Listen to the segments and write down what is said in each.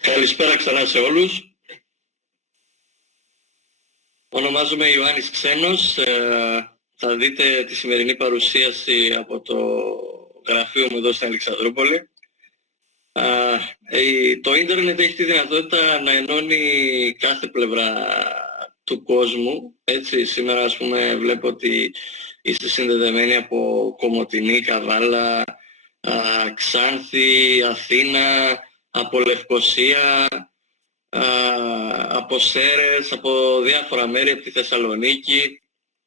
Καλησπέρα ξανά σε όλους. Ονομάζομαι Ιωάννης Ξένος. Θα δείτε τη σημερινή παρουσίαση από το γραφείο μου εδώ στην Αλεξανδρούπολη. Το ίντερνετ έχει τη δυνατότητα να ενώνει κάθε πλευρά του κόσμου. Έτσι, σήμερα ας πούμε βλέπω ότι είστε συνδεδεμένοι από Κομοτηνή, Καβάλα, Ξάνθη, Αθήνα, από Λευκοσία, από Σέρες, από διάφορα μέρη, από τη Θεσσαλονίκη,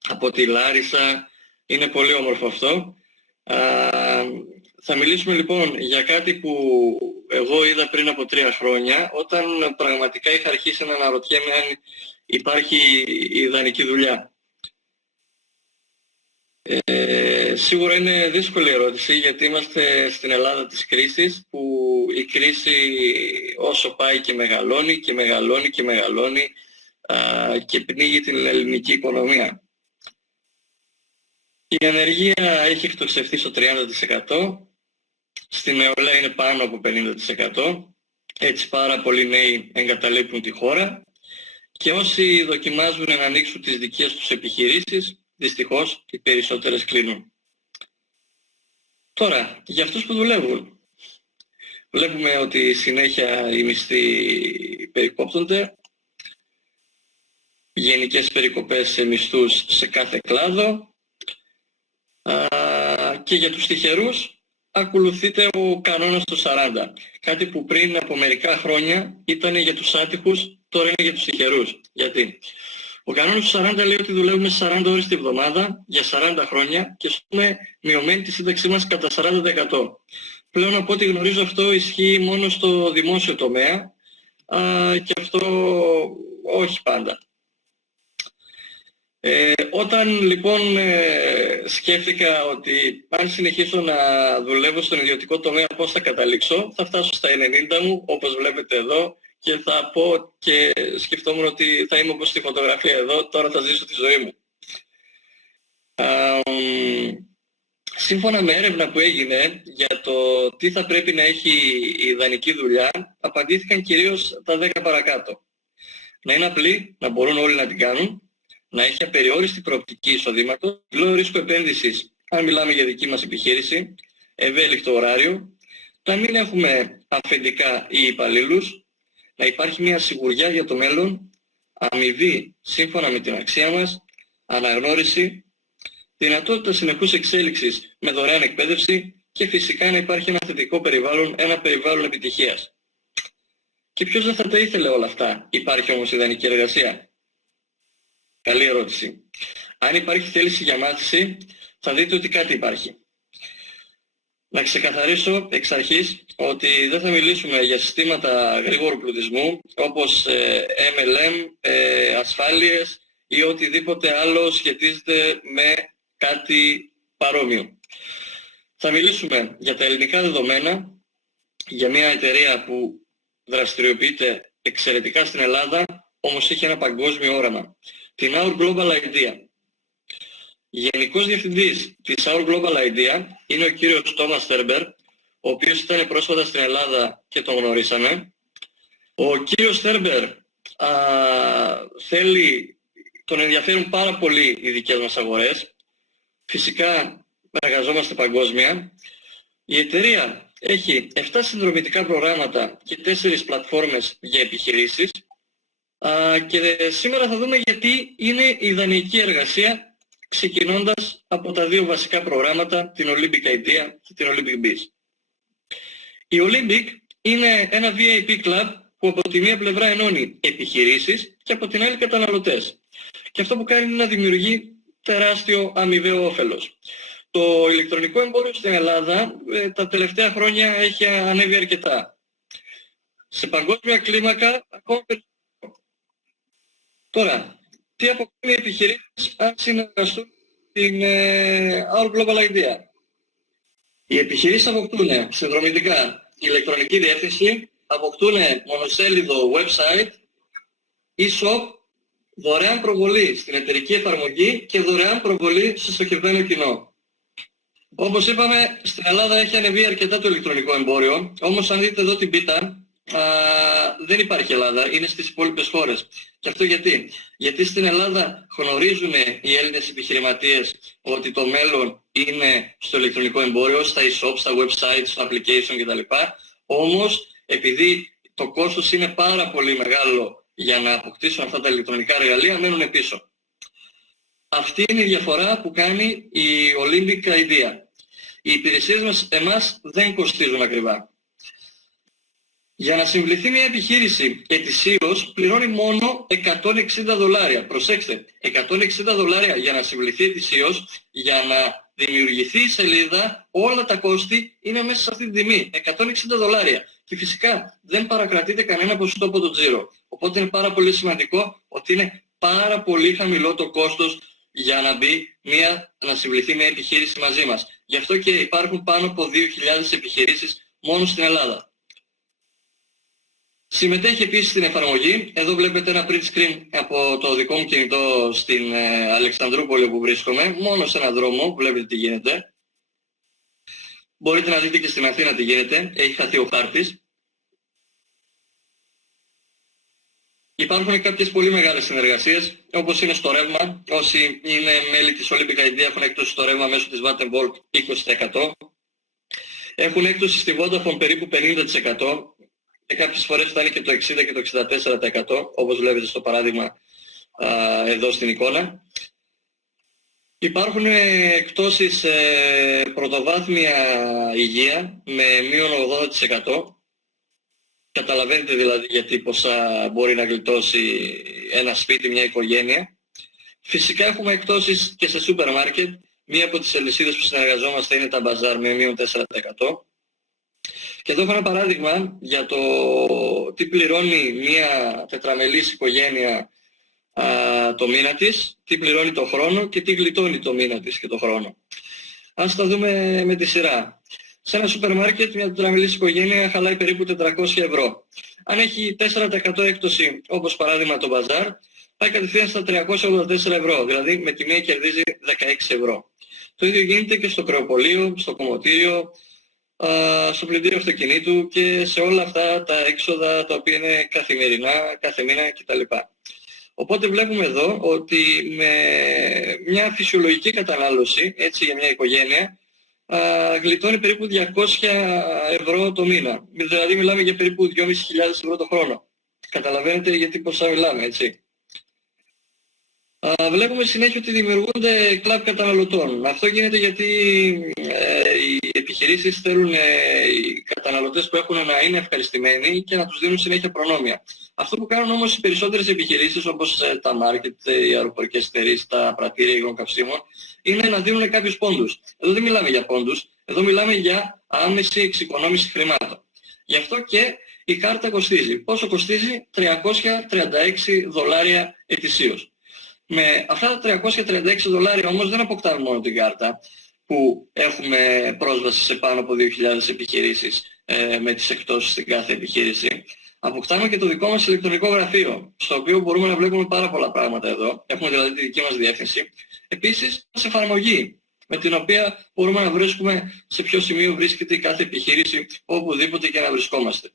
από τη Λάρισα. Είναι πολύ όμορφο αυτό. Θα μιλήσουμε λοιπόν για κάτι που εγώ είδα πριν από 3 χρόνια, όταν πραγματικά είχα αρχίσει να αναρωτιέμαι αν υπάρχει ιδανική δουλειά. Σίγουρα είναι δύσκολη ερώτηση, γιατί είμαστε στην Ελλάδα της κρίσης, που η κρίση όσο πάει και μεγαλώνει και μεγαλώνει και μεγαλώνει και πνίγει την ελληνική οικονομία. Η ανεργία έχει εκτοξευθεί στο 30%, στην νεολαία είναι πάνω από 50%, έτσι πάρα πολλοί νέοι εγκαταλείπουν τη χώρα και όσοι δοκιμάζουν να ανοίξουν τις δικές τους επιχειρήσεις, δυστυχώς οι περισσότερες κλείνουν. Τώρα, για αυτούς που δουλεύουν, βλέπουμε ότι συνέχεια οι μισθοί περικόπτονται, γενικές περικοπές σε μισθούς σε κάθε κλάδο, και για τους τυχερούς ακολουθείται ο κανόνας του 40. Κάτι που πριν από μερικά χρόνια ήταν για τους άτυχους, τώρα είναι για τους τυχερούς. Γιατί? Ο κανόνας του 40 λέει ότι δουλεύουμε 40 ώρες τη βδομάδα για 40 χρόνια και έχουμε μειωμένη τη σύνταξή μας κατά 40%. Πλέον από ό,τι γνωρίζω αυτό ισχύει μόνο στο δημόσιο τομέα και αυτό όχι πάντα. Όταν λοιπόν σκέφτηκα ότι αν συνεχίσω να δουλεύω στον ιδιωτικό τομέα πώς θα καταλήξω, θα φτάσω στα 90 μου όπως βλέπετε εδώ και θα πω και σκεφτόμουν ότι θα είμαι όπως στη φωτογραφία εδώ, τώρα θα ζήσω τη ζωή μου. Σύμφωνα με έρευνα που έγινε για το τι θα πρέπει να έχει η ιδανική δουλειά, απαντήθηκαν κυρίως τα 10 παρακάτω. Να είναι απλή, να μπορούν όλοι να την κάνουν, να έχει απεριόριστη προοπτική εισοδήματος, υψηλό ρίσκο επένδυσης, αν μιλάμε για δική μας επιχείρηση, ευέλικτο ωράριο, να μην έχουμε αφεντικά ή υπαλλήλους, να υπάρχει μια σιγουριά για το μέλλον, αμοιβή σύμφωνα με την αξία μας, αναγνώριση, δυνατότητα συνεχούς εξέλιξης με δωρεάν εκπαίδευση και φυσικά να υπάρχει ένα θετικό περιβάλλον, ένα περιβάλλον επιτυχίας. Και ποιος δεν θα τα ήθελε όλα αυτά? Υπάρχει όμως ιδανική εργασία? Καλή ερώτηση. Αν υπάρχει θέληση για μάθηση, θα δείτε ότι κάτι υπάρχει. Να ξεκαθαρίσω εξ αρχής ότι δεν θα μιλήσουμε για συστήματα γρήγορου πλουτισμού όπως MLM, ασφάλειες ή οτιδήποτε άλλο σχετίζεται με κάτι παρόμοιο. Θα μιλήσουμε για τα ελληνικά δεδομένα, για μια εταιρεία που δραστηριοποιείται εξαιρετικά στην Ελλάδα, όμως έχει ένα παγκόσμιο όραμα. Την Our Global Idea. Γενικός διευθυντής της Our Global Idea είναι ο κύριος Τόμας Θέρμπερ, ο οποίος ήταν πρόσφατα στην Ελλάδα και τον γνωρίσαμε. Ο κύριος Θέρμπερ τον ενδιαφέρουν πάρα πολύ οι δικές μας αγορές. Φυσικά εργαζόμαστε παγκόσμια. Η εταιρεία έχει 7 συνδρομητικά προγράμματα και 4 πλατφόρμες για επιχειρήσεις. Και σήμερα θα δούμε γιατί είναι ιδανική εργασία, ξεκινώντας από τα 2 βασικά προγράμματα, την Olympic Idea και την Olympic Biz. Η Olympic είναι ένα VIP Club που από τη μία πλευρά ενώνει επιχειρήσεις και από την άλλη καταναλωτές. Και αυτό που κάνει είναι να δημιουργεί τεράστιο αμοιβαίο όφελος. Το ηλεκτρονικό εμπόριο στην Ελλάδα τα τελευταία χρόνια έχει ανέβει αρκετά. Σε παγκόσμια κλίμακα ακόμα περισσότερο. Τώρα, τι αποκτούν οι επιχειρήσεις αν συνεργαστούν την Our Global Idea? Οι επιχειρήσεις αποκτούν συνδρομητικά ηλεκτρονική διεύθυνση, αποκτούν μονοσέλιδο website, e-shop, δωρεάν προβολή στην εταιρική εφαρμογή και δωρεάν προβολή στο στοχευμένο κοινό. Όπως είπαμε, στην Ελλάδα έχει ανεβεί αρκετά το ηλεκτρονικό εμπόριο, όμως αν δείτε εδώ την πίτα, δεν υπάρχει Ελλάδα, είναι στις υπόλοιπες χώρες. Και αυτό γιατί? Γιατί στην Ελλάδα γνωρίζουν οι Έλληνες επιχειρηματίες ότι το μέλλον είναι στο ηλεκτρονικό εμπόριο, στα e-shops, στα websites, στα application κτλ. Όμως, επειδή το κόστος είναι πάρα πολύ μεγάλο για να αποκτήσουν αυτά τα ηλεκτρονικά εργαλεία, μένουν πίσω. Αυτή είναι η διαφορά που κάνει η Olympic Idea. Οι υπηρεσίες μας εμάς δεν κοστίζουν ακριβά. Για να συμβληθεί μια επιχείρηση ετησίως πληρώνει μόνο $160. Προσέξτε, $160 για να συμβληθεί ετησίως, για να δημιουργηθεί η σελίδα, όλα τα κόστη είναι μέσα σε αυτή την τιμή. $160. Και φυσικά δεν παρακρατείται κανένα ποσοστό από το τζίρο. Οπότε είναι πάρα πολύ σημαντικό ότι είναι πάρα πολύ χαμηλό το κόστος για να συμβληθεί μια επιχείρηση μαζί μας. Γι' αυτό και υπάρχουν πάνω από 2.000 επιχειρήσεις μόνο στην Ελλάδα. Συμμετέχει επίσης στην εφαρμογή. Εδώ βλέπετε ένα print screen από το δικό μου κινητό στην Αλεξανδρούπολη που βρίσκομαι. Μόνο σε έναν δρόμο, βλέπετε τι γίνεται. Μπορείτε να δείτε και στην Αθήνα τι γίνεται. Έχει χαθεί ο χάρτης. Υπάρχουν κάποιες πολύ μεγάλες συνεργασίες, όπως είναι στο ρεύμα. Όσοι είναι μέλη της Olympic Idea έχουν έκπτωση στο ρεύμα μέσω της Vattenfall 20%. Έχουν έκπτωση στη Vodafone περίπου 50%. Και κάποιες φορές φτάνει και το 60% και το 64%, όπως βλέπετε στο παράδειγμα εδώ στην εικόνα. Υπάρχουν εκπτώσεις πρωτοβάθμια υγεία με μείον 80%. Καταλαβαίνετε δηλαδή γιατί ποσά μπορεί να γλιτώσει ένα σπίτι, μια οικογένεια. Φυσικά έχουμε εκπτώσεις και σε σούπερ μάρκετ. Μία από τις αλυσίδες που συνεργαζόμαστε είναι τα Bazaar με μείον 4%. Και εδώ έχω ένα παράδειγμα για το τι πληρώνει μια τετραμελής οικογένεια το μήνα της, τι πληρώνει το χρόνο και τι γλιτώνει το μήνα της και το χρόνο. Ας τα δούμε με τη σειρά. Σε ένα σούπερ μάρκετ μια τετραμελής οικογένεια χαλάει περίπου 400 ευρώ. Αν έχει 4% έκπτωση, όπως παράδειγμα το Bazaar, πάει κατευθείαν στα 384 ευρώ, δηλαδή με τη μία κερδίζει 16 ευρώ. Το ίδιο γίνεται και στο κρεοπωλείο, στο κομμωτήριο, στο πλυντήριο αυτοκινήτου και σε όλα αυτά τα έξοδα τα οποία είναι καθημερινά, κάθε μήνα κτλ. Οπότε βλέπουμε εδώ ότι με μια φυσιολογική κατανάλωση, έτσι για μια οικογένεια, γλιτώνει περίπου 200 ευρώ το μήνα. Δηλαδή μιλάμε για περίπου 2.500 ευρώ το χρόνο. Καταλαβαίνετε γιατί ποσά μιλάμε, έτσι. Βλέπουμε συνέχεια ότι δημιουργούνται κλαμπ καταναλωτών. Αυτό γίνεται γιατί οι επιχειρήσεις θέλουν οι καταναλωτές που έχουν να είναι ευχαριστημένοι και να τους δίνουν συνέχεια προνόμια. Αυτό που κάνουν όμως οι περισσότερες επιχειρήσεις, όπως τα μάρκετ, οι αεροπορικές εταιρείες, τα πρατήρια υγρών καυσίμων, είναι να δίνουν κάποιους πόντους. Εδώ δεν μιλάμε για πόντους, εδώ μιλάμε για άμεση εξοικονόμηση χρημάτων. Γι' αυτό και η κάρτα κοστίζει. Πόσο κοστίζει? $336 ετησίως. Με αυτά τα $336 όμως δεν αποκτάμε μόνο την κάρτα, που έχουμε πρόσβαση σε πάνω από 2.000 επιχειρήσεις με τις εκπτώσεις στην κάθε επιχείρηση. Αποκτάμε και το δικό μας ηλεκτρονικό γραφείο, στο οποίο μπορούμε να βλέπουμε πάρα πολλά πράγματα εδώ. Έχουμε δηλαδή τη δική μας διεύθυνση. Επίσης, σε εφαρμογή, με την οποία μπορούμε να βρίσκουμε σε ποιο σημείο βρίσκεται η κάθε επιχείρηση, οπουδήποτε και να βρισκόμαστε.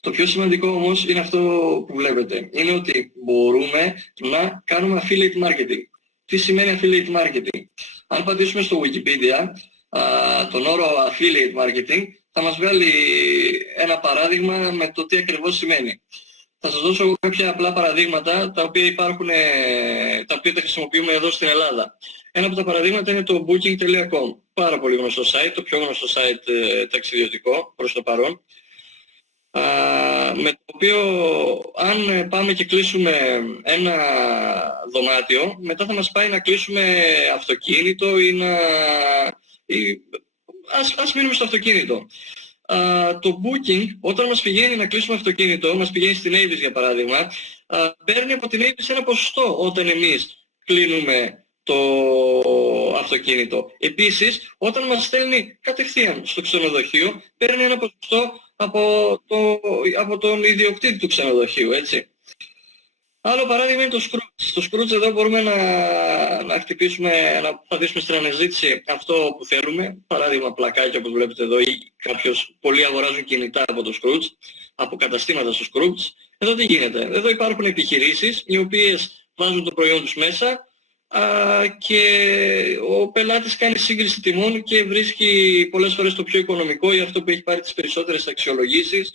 Το πιο σημαντικό όμως είναι αυτό που βλέπετε. Είναι ότι μπορούμε να κάνουμε affiliate marketing. Τι σημαίνει affiliate marketing? Αν πατήσουμε στο Wikipedia τον όρο affiliate marketing, θα μας βγάλει ένα παράδειγμα με το τι ακριβώς σημαίνει. Θα σας δώσω κάποια απλά παραδείγματα τα οποία τα χρησιμοποιούμε εδώ στην Ελλάδα. Ένα από τα παραδείγματα είναι το booking.com. Πάρα πολύ γνωστό site, το πιο γνωστό site ταξιδιωτικό προς το παρόν. Με το οποίο αν πάμε και κλείσουμε ένα δωμάτιο, μετά θα μας πάει να κλείσουμε αυτοκίνητο ή ας μείνουμε στο αυτοκίνητο. Το booking, όταν μας πηγαίνει να κλείσουμε αυτοκίνητο, μας πηγαίνει στην Avis για παράδειγμα, παίρνει από την Avis ένα ποσοστό όταν εμείς κλείνουμε το αυτοκίνητο. Επίσης, όταν μας στέλνει κατευθείαν στο ξενοδοχείο, παίρνει ένα ποσοστό από τον ιδιοκτήτη του ξενοδοχείου, έτσι. Άλλο παράδειγμα είναι το Scrooge. Στο Scrooge εδώ μπορούμε να χτυπήσουμε, να πατήσουμε στην αναζήτηση αυτό που θέλουμε. Παράδειγμα πλακάκια όπως βλέπετε εδώ ή πολλοί αγοράζουν κινητά από το Scrooge. από καταστήματα στο Scrooge. Εδώ τι γίνεται? Εδώ υπάρχουν επιχειρήσεις οι οποίες βάζουν το προϊόν τους μέσα και ο πελάτης κάνει σύγκριση τιμών και βρίσκει πολλές φορές το πιο οικονομικό ή αυτό που έχει πάρει τις περισσότερες αξιολογήσεις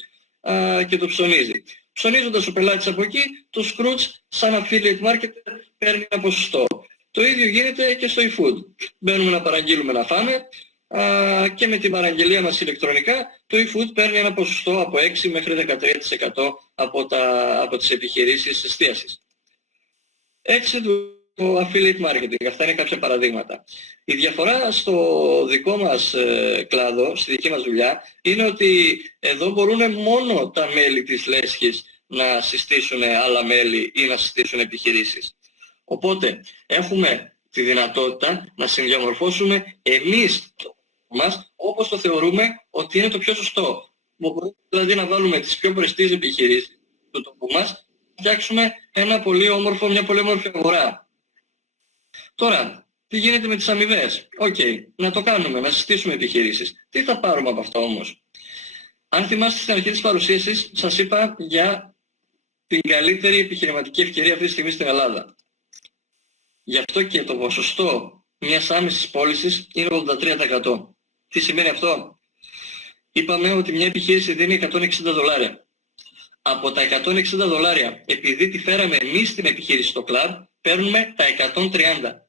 και το ψωνίζει. Ψωνίζοντας ο πελάτης από εκεί, το Scrooge σαν affiliate marketer παίρνει ένα ποσοστό. Το ίδιο γίνεται και στο eFood. Μπαίνουμε να παραγγείλουμε να φάμε και με την παραγγελία μας ηλεκτρονικά το eFood παίρνει ένα ποσοστό από 6 μέχρι 13% από τις επιχειρήσεις εστίασης. Έτσι το affiliate marketing. Αυτά είναι κάποια παραδείγματα. Η διαφορά στο δικό μας κλάδο, στη δική μας δουλειά, είναι ότι εδώ μπορούν μόνο τα μέλη της λέσχης να συστήσουν άλλα μέλη ή να συστήσουν επιχειρήσεις. Οπότε έχουμε τη δυνατότητα να συνδιαμορφώσουμε εμείς μας όπως το θεωρούμε ότι είναι το πιο σωστό. Μπορούμε δηλαδή να βάλουμε τις πιο πρεστίζ επιχειρήσεις του τόπου μας, να φτιάξουμε μια πολύ όμορφη αγορά. Τώρα, τι γίνεται με τις αμοιβές? Να το κάνουμε, να συστήσουμε επιχειρήσεις. Τι θα πάρουμε από αυτό όμως? Αν θυμάστε στην αρχή της παρουσίασης, σας είπα για την καλύτερη επιχειρηματική ευκαιρία αυτή τη στιγμή στην Ελλάδα. Γι' αυτό και το ποσοστό μιας άμεσης πώλησης είναι 83%. Τι σημαίνει αυτό? Είπαμε ότι μια επιχείρηση δίνει $160. Από τα $160, επειδή τη φέραμε εμείς στην επιχείρηση στο κλαμπ, παίρνουμε τα 130.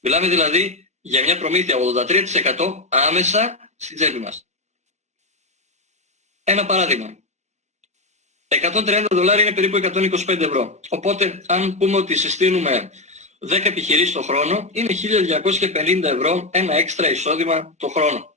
Μιλάμε δηλαδή για μια προμήθεια 83% άμεσα στην τσέπη μας. Ένα παράδειγμα. $130 είναι περίπου 125 ευρώ. Οπότε αν πούμε ότι συστήνουμε 10 επιχειρήσεις το χρόνο, είναι 1.250 ευρώ ένα έξτρα εισόδημα το χρόνο.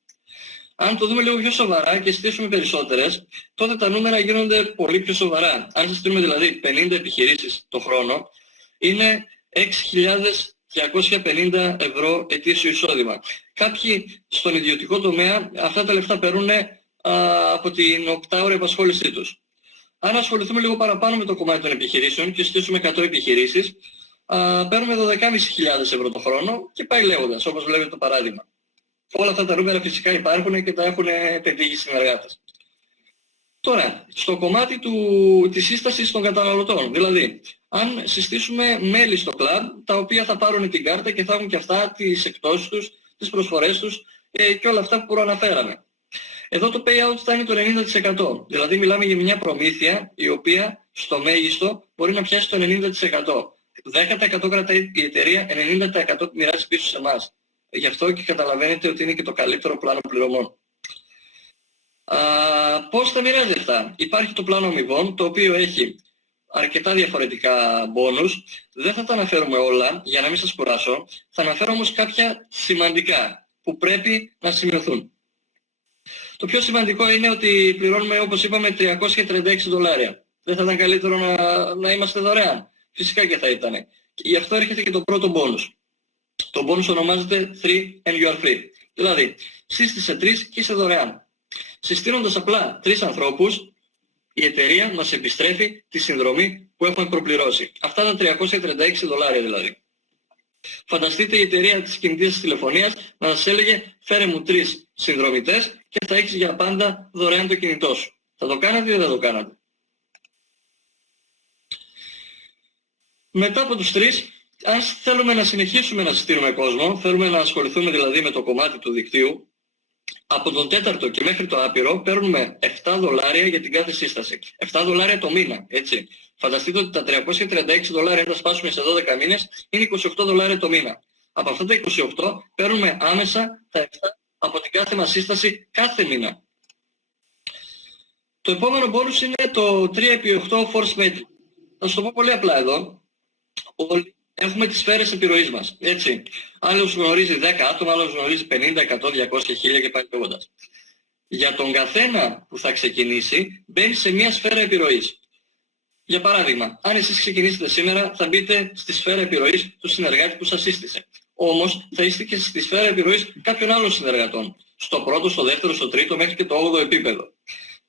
Αν το δούμε λίγο πιο σοβαρά και συστήσουμε περισσότερες, τότε τα νούμερα γίνονται πολύ πιο σοβαρά. Αν συστήνουμε δηλαδή 50 επιχειρήσεις το χρόνο, είναι 6.250 ευρώ ετήσιο εισόδημα. Κάποιοι στον ιδιωτικό τομέα αυτά τα λεφτά παίρνουν από την 8ωρη απασχόλησή τους. Αν ασχοληθούμε λίγο παραπάνω με το κομμάτι των επιχειρήσεων και συστήσουμε 100 επιχειρήσεις, παίρνουμε 12.500 ευρώ το χρόνο και πάει λέγοντας, όπως βλέπετε το παράδειγμα. Όλα αυτά τα νούμερα φυσικά υπάρχουν και τα έχουν πετύχει οι συνεργάτες. Τώρα, στο κομμάτι της σύστασης των καταναλωτών, δηλαδή, αν συστήσουμε μέλη στο κλαμπ, τα οποία θα πάρουν την κάρτα και θα έχουν και αυτά τις εκπτώσεις τους, τις προσφορές τους και όλα αυτά που προαναφέραμε. Εδώ το payout θα είναι το 90%. Δηλαδή μιλάμε για μια προμήθεια η οποία στο μέγιστο μπορεί να πιάσει το 90%. 10% κρατάει η εταιρεία, 90% μοιράζει πίσω σε εμάς. Γι' αυτό και καταλαβαίνετε ότι είναι και το καλύτερο πλάνο πληρωμών. Πώς θα μοιράζει αυτά? Υπάρχει το πλάνο αμοιβών, το οποίο έχει αρκετά διαφορετικά μπόνους. Δεν θα τα αναφέρουμε όλα για να μην σας κουράσω. Θα αναφέρω όμως κάποια σημαντικά που πρέπει να σημειωθούν. Το πιο σημαντικό είναι ότι πληρώνουμε, όπως είπαμε, $336. Δεν θα ήταν καλύτερο να είμαστε δωρεάν? Φυσικά και θα ήταν. Και γι' αυτό έρχεται και το πρώτο μπόνους. Το bonus ονομάζεται 3 and you are free. Δηλαδή, σύστησε 3 και είσαι δωρεάν. Συστήνοντας απλά 3 ανθρώπους, η εταιρεία μας επιστρέφει τη συνδρομή που έχουμε προπληρώσει. Αυτά τα $336 δηλαδή. Φανταστείτε η εταιρεία της κινητής τηλεφωνίας να σας έλεγε φέρε μου 3 συνδρομητές και θα έχεις για πάντα δωρεάν το κινητό σου. Θα το κάνατε ή δεν θα το κάνατε? Μετά από τους 3, αν θέλουμε να συνεχίσουμε να συστήνουμε κόσμο, θέλουμε να ασχοληθούμε δηλαδή με το κομμάτι του δικτύου, από τον 4ο και μέχρι το άπειρο παίρνουμε $7 για την κάθε σύσταση. $7 το μήνα, έτσι. Φανταστείτε ότι τα $336 αν τα σπάσουμε σε 12 μήνες είναι $28 το μήνα. Από αυτά τα 28 παίρνουμε άμεσα τα 7 από την κάθε μας σύσταση κάθε μήνα. Το επόμενο bonus είναι το 3x8 force metric. Θα σου το πω πολύ απλά εδώ. Όλοι έχουμε τις σφαίρες επιρροής μας, έτσι. Άλλος γνωρίζει 10 άτομα, άλλος γνωρίζει 50, 100, 200, 1000 και πάει λέγοντας. Για τον καθένα που θα ξεκινήσει, μπαίνει σε μια σφαίρα επιρροής. Για παράδειγμα, αν εσείς ξεκινήσετε σήμερα, θα μπείτε στη σφαίρα επιρροής του συνεργάτη που σας σύστησε. Όμως, θα είστε και στη σφαίρα επιρροής κάποιων άλλων συνεργατών. Στο πρώτο, στο δεύτερο, στο τρίτο, μέχρι και το 8ο επίπεδο.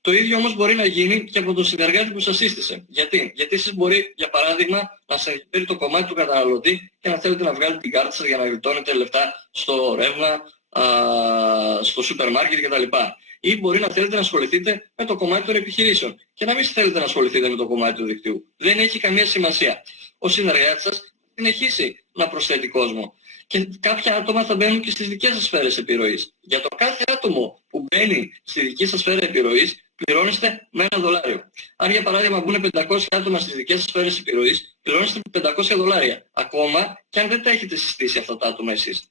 Το ίδιο όμως μπορεί να γίνει και από τον συνεργάτη που σας σύστησε. Γιατί εσείς μπορεί, για παράδειγμα, να σας ενδιαφέρει το κομμάτι του καταναλωτή και να θέλετε να βγάλετε την κάρτα σας για να γλιτώνετε λεφτά στο ρεύμα, στο σούπερ μάρκετ κτλ. Ή μπορεί να θέλετε να ασχοληθείτε με το κομμάτι των επιχειρήσεων και να μην θέλετε να ασχοληθείτε με το κομμάτι του δικτύου. Δεν έχει καμία σημασία. Ο συνεργάτης σας θα συνεχίσει να προσθέτει κόσμο. Και κάποια άτομα θα μπαίνουν και στις δικές σας σφαίρες επιρροής. Για το κάθε άτομο που μπαίνει στη δική σας σφαίρα επιρροής, πληρώνεστε με $1. Αν για παράδειγμα μπουν 500 άτομα στις δικές σας σφαίρες επιρροής, πληρώνεστε $500. Ακόμα και αν δεν τα έχετε συστήσει αυτά τα άτομα εσείς.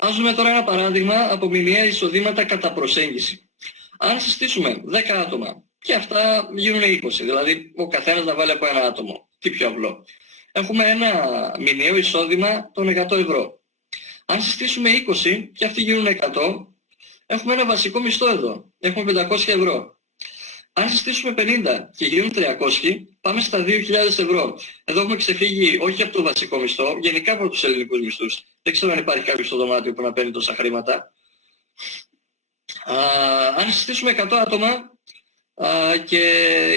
Ας δούμε τώρα ένα παράδειγμα από μηνιαία εισοδήματα κατά προσέγγιση. Αν συστήσουμε 10 άτομα και αυτά γίνουν 20, δηλαδή ο καθένας να βάλει από ένα άτομο. Τι πιο απλό. Έχουμε ένα μηνιαίο εισόδημα των 100 ευρώ. Αν συστήσουμε 20 και αυτοί γίνουν 100, έχουμε ένα βασικό μισθό εδώ. Έχουμε 500 ευρώ. Αν συστήσουμε 50 και γίνουν 300, πάμε στα 2.000 ευρώ. Εδώ έχουμε ξεφύγει όχι από το βασικό μισθό, γενικά από τους ελληνικούς μισθούς. Δεν ξέρω αν υπάρχει κάποιος στο δωμάτιο που να παίρνει τόσα χρήματα. Αν συστήσουμε 100 άτομα και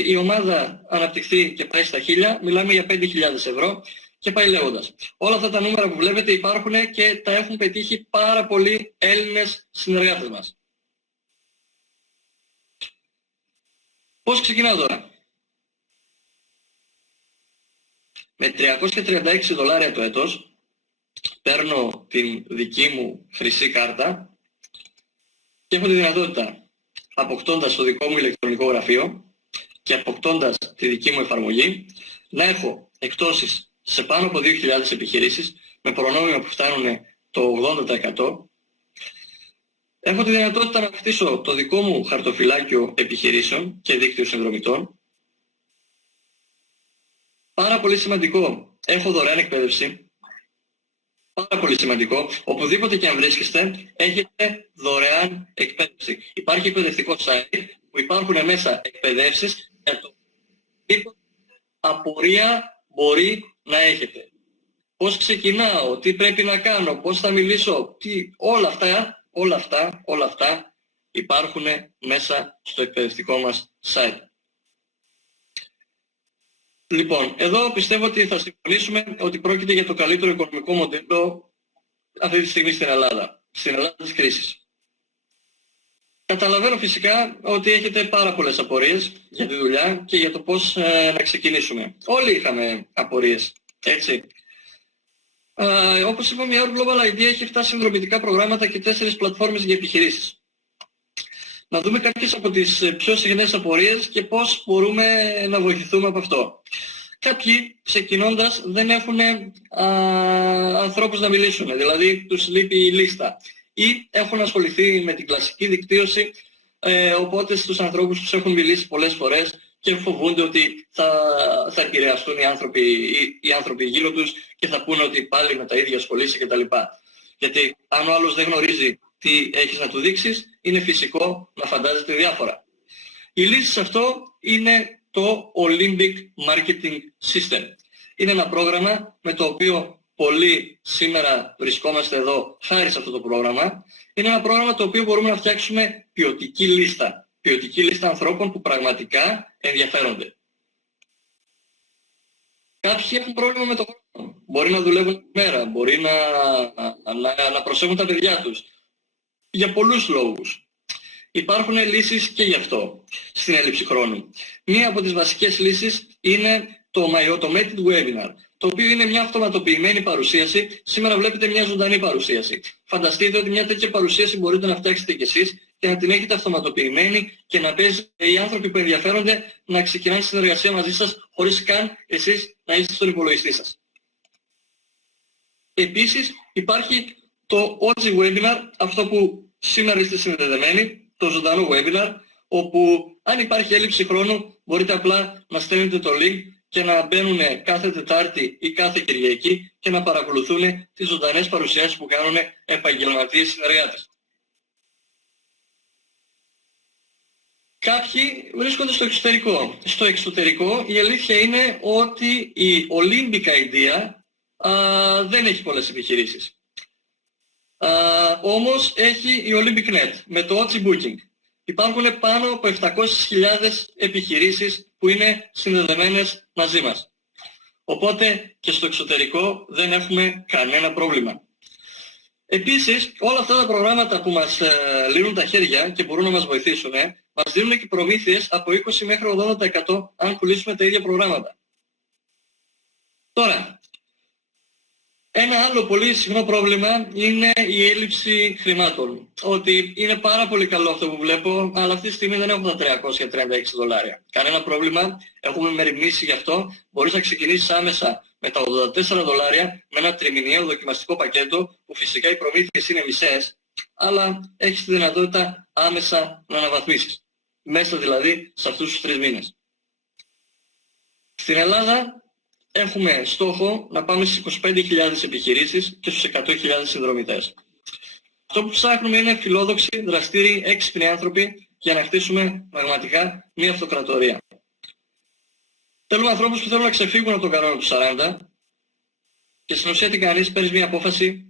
η ομάδα αναπτυχθεί και πάει στα 1.000, μιλάμε για 5.000 ευρώ και πάει λέγοντας. Όλα αυτά τα νούμερα που βλέπετε υπάρχουν και τα έχουν πετύχει πάρα πολλοί Έλληνες συνεργάτες μας. Πώς ξεκινάω τώρα? Με $336 το έτος παίρνω την δική μου χρυσή κάρτα και έχω τη δυνατότητα, αποκτώντας το δικό μου ηλεκτρονικό γραφείο και αποκτώντας τη δική μου εφαρμογή, να έχω εκτόσεις σε πάνω από 2.000 επιχειρήσεις με προνόμια που φτάνουν το 80%. Έχω τη δυνατότητα να χτίσω το δικό μου χαρτοφυλάκιο επιχειρήσεων και δίκτυο συνδρομητών. Πάρα πολύ σημαντικό, έχω δωρεάν εκπαίδευση. Πάρα πολύ σημαντικό, οπουδήποτε και αν βρίσκεστε, έχετε δωρεάν εκπαίδευση. Υπάρχει εκπαιδευτικό site που υπάρχουν μέσα εκπαιδεύσεις για το τι απορία μπορεί να έχετε. Πώς ξεκινάω, τι πρέπει να κάνω, πώς θα μιλήσω, όλα αυτά υπάρχουν μέσα στο εκπαιδευτικό μας site. Λοιπόν, εδώ πιστεύω ότι θα συμφωνήσουμε ότι πρόκειται για το καλύτερο οικονομικό μοντέλο αυτή τη στιγμή στην Ελλάδα της κρίσης. Καταλαβαίνω φυσικά ότι έχετε πάρα πολλές απορίες για τη δουλειά και για το πώς να ξεκινήσουμε. Όλοι είχαμε απορίες, έτσι. Όπως είπαμε, η Our Global Idea έχει 7 συνδρομητικά προγράμματα και 4 πλατφόρμες για επιχειρήσεις. Να δούμε κάποιες από τις πιο συχνές απορίες και πώς μπορούμε να βοηθηθούμε από αυτό. Κάποιοι, ξεκινώντας, δεν έχουν ανθρώπους να μιλήσουν, δηλαδή τους λείπει η λίστα. Ή έχουν ασχοληθεί με την κλασική δικτύωση, οπότε στους ανθρώπους τους έχουν μιλήσει πολλές φορές και φοβούνται ότι θα επηρεαστούν οι άνθρωποι γύρω τους και θα πούνε ότι πάλι με τα ίδια ασχολείσαι κτλ. Γιατί αν ο άλλος δεν γνωρίζει τι έχεις να του δείξεις, είναι φυσικό να φαντάζεται διάφορα. Η λύση σε αυτό είναι το Olympic Marketing System. Είναι ένα πρόγραμμα με το οποίο πολλοί σήμερα βρισκόμαστε εδώ χάρη σε αυτό το πρόγραμμα. Είναι ένα πρόγραμμα το οποίο μπορούμε να φτιάξουμε ποιοτική λίστα ανθρώπων που πραγματικά ενδιαφέρονται. Κάποιοι έχουν πρόβλημα με το χρόνο. Μπορεί να δουλεύουν μέρα, μπορεί να προσέχουν τα παιδιά τους. Για πολλούς λόγους. Υπάρχουν λύσεις και γι' αυτό, στην έλλειψη χρόνου. Μία από τις βασικές λύσεις είναι το My Automated Webinar, το οποίο είναι μια αυτοματοποιημένη παρουσίαση. Σήμερα βλέπετε μια ζωντανή παρουσίαση. Φανταστείτε ότι μια τέτοια παρουσίαση μπορείτε να φτιάξετε κι εσείς και να την έχετε αυτοματοποιημένη και να παίζει οι άνθρωποι που ενδιαφέρονται να ξεκινάνε συνεργασία μαζί σας χωρίς καν εσείς να είστε στον υπολογιστή σας. Επίσης υπάρχει το OG Webinar, αυτό που σήμερα είστε συνδεδεμένοι, το ζωντανό webinar, όπου αν υπάρχει έλλειψη χρόνου μπορείτε απλά να στέλνετε το link και να μπαίνουν κάθε Τετάρτη ή κάθε Κυριακή και να παρακολουθούν τις ζωντανές παρουσιάσεις που κάνουν επαγγελματίες συνεργάτες. Κάποιοι βρίσκονται στο εξωτερικό. Στο εξωτερικό η αλήθεια είναι ότι η Olympic Idea δεν έχει πολλές επιχειρήσεις. Όμως έχει η Olympic Net με το OG Booking. Υπάρχουν πάνω από 700.000 επιχειρήσεις που είναι συνδεδεμένες μαζί μας. Οπότε και στο εξωτερικό δεν έχουμε κανένα πρόβλημα. Επίσης, όλα αυτά τα προγράμματα που μας λύνουν τα χέρια και μπορούν να μας βοηθήσουν, μας δίνουν και προμήθειες από 20 μέχρι 80% αν πουλήσουμε τα ίδια προγράμματα. Τώρα, ένα άλλο πολύ συχνό πρόβλημα είναι η έλλειψη χρημάτων. Ότι είναι πάρα πολύ καλό αυτό που βλέπω, αλλά αυτή τη στιγμή δεν έχω τα $336. Κανένα πρόβλημα, έχουμε μεριμνήσει γι' αυτό. Μπορείς να ξεκινήσεις άμεσα με τα $84 με ένα τριμηνιαίο δοκιμαστικό πακέτο, που φυσικά οι προμήθειες είναι μισές, αλλά έχεις τη δυνατότητα άμεσα να αναβαθμίσεις. Μέσα δηλαδή σε αυτούς τους 3 μήνες. Στην Ελλάδα έχουμε στόχο να πάμε στις 25.000 επιχειρήσεις και στους 100.000 συνδρομητές. Αυτό που ψάχνουμε είναι φιλόδοξοι, δραστήριοι, έξυπνοι άνθρωποι για να χτίσουμε πραγματικά μια αυτοκρατορία. Θέλουμε ανθρώπους που θέλουν να ξεφύγουν από τον κανόνα του 40 και στην ουσία τι κάνεις, παίρνεις μια απόφαση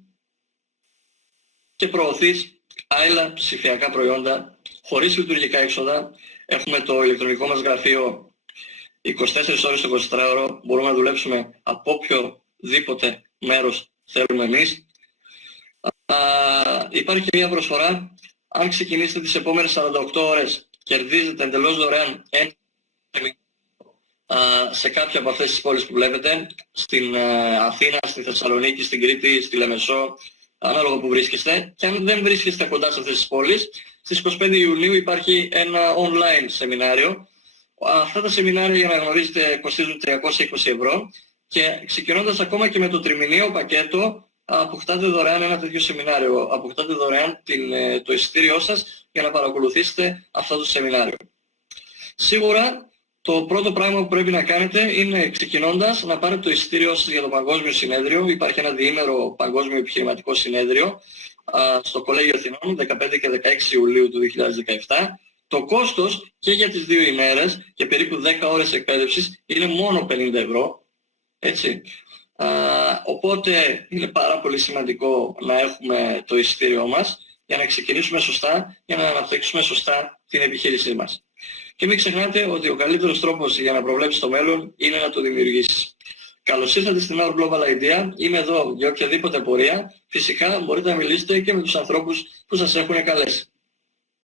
και προωθείς άειλα ψηφιακά προϊόντα, χωρίς λειτουργικά έξοδα. Έχουμε το ηλεκτρονικό μας γραφείο 24 ώρες το 24ωρο, μπορούμε να δουλέψουμε από οποιοδήποτε μέρος θέλουμε εμείς. Υπάρχει και μια προσφορά, αν ξεκινήσετε τις επόμενες 48 ώρες, κερδίζετε εντελώς δωρεάν σε κάποια από αυτές τις πόλεις που βλέπετε, στην Αθήνα, στη Θεσσαλονίκη, στην Κρήτη, στη Λεμεσό, ανάλογα που βρίσκεστε. Και αν δεν βρίσκεστε κοντά σε αυτές τις πόλεις, στις 25 Ιουνίου υπάρχει ένα online σεμινάριο. Αυτά τα σεμινάρια, για να γνωρίζετε, κοστίζουν 320 ευρώ και ξεκινώντας ακόμα και με το τριμηνιαίο πακέτο αποκτάτε δωρεάν ένα τέτοιο σεμινάριο. Αποκτάτε δωρεάν το εισιτήριό σας για να παρακολουθήσετε αυτό το σεμινάριο. Σίγουρα το πρώτο πράγμα που πρέπει να κάνετε είναι, ξεκινώντας, να πάρετε το εισιτήριό σας για το Παγκόσμιο Συνέδριο. Υπάρχει ένα διήμερο Παγκόσμιο Επιχειρηματικό Συνέδριο στο Κολέγιο Αθηνών 15 και 16 Ιουλίου του 2017. Το κόστος και για τις 2 ημέρες και περίπου 10 ώρες εκπαίδευσης είναι μόνο 50 ευρώ. Έτσι. Οπότε είναι πάρα πολύ σημαντικό να έχουμε το εισιτήριό μας για να ξεκινήσουμε σωστά, για να αναπτύξουμε σωστά την επιχείρησή μας. Και μην ξεχνάτε ότι ο καλύτερος τρόπος για να προβλέψεις το μέλλον είναι να το δημιουργήσεις. Καλώς ήρθατε στην Our Global Idea. Είμαι εδώ για οποιαδήποτε πορεία. Φυσικά μπορείτε να μιλήσετε και με τους ανθρώπους που σας έχουν καλέσει.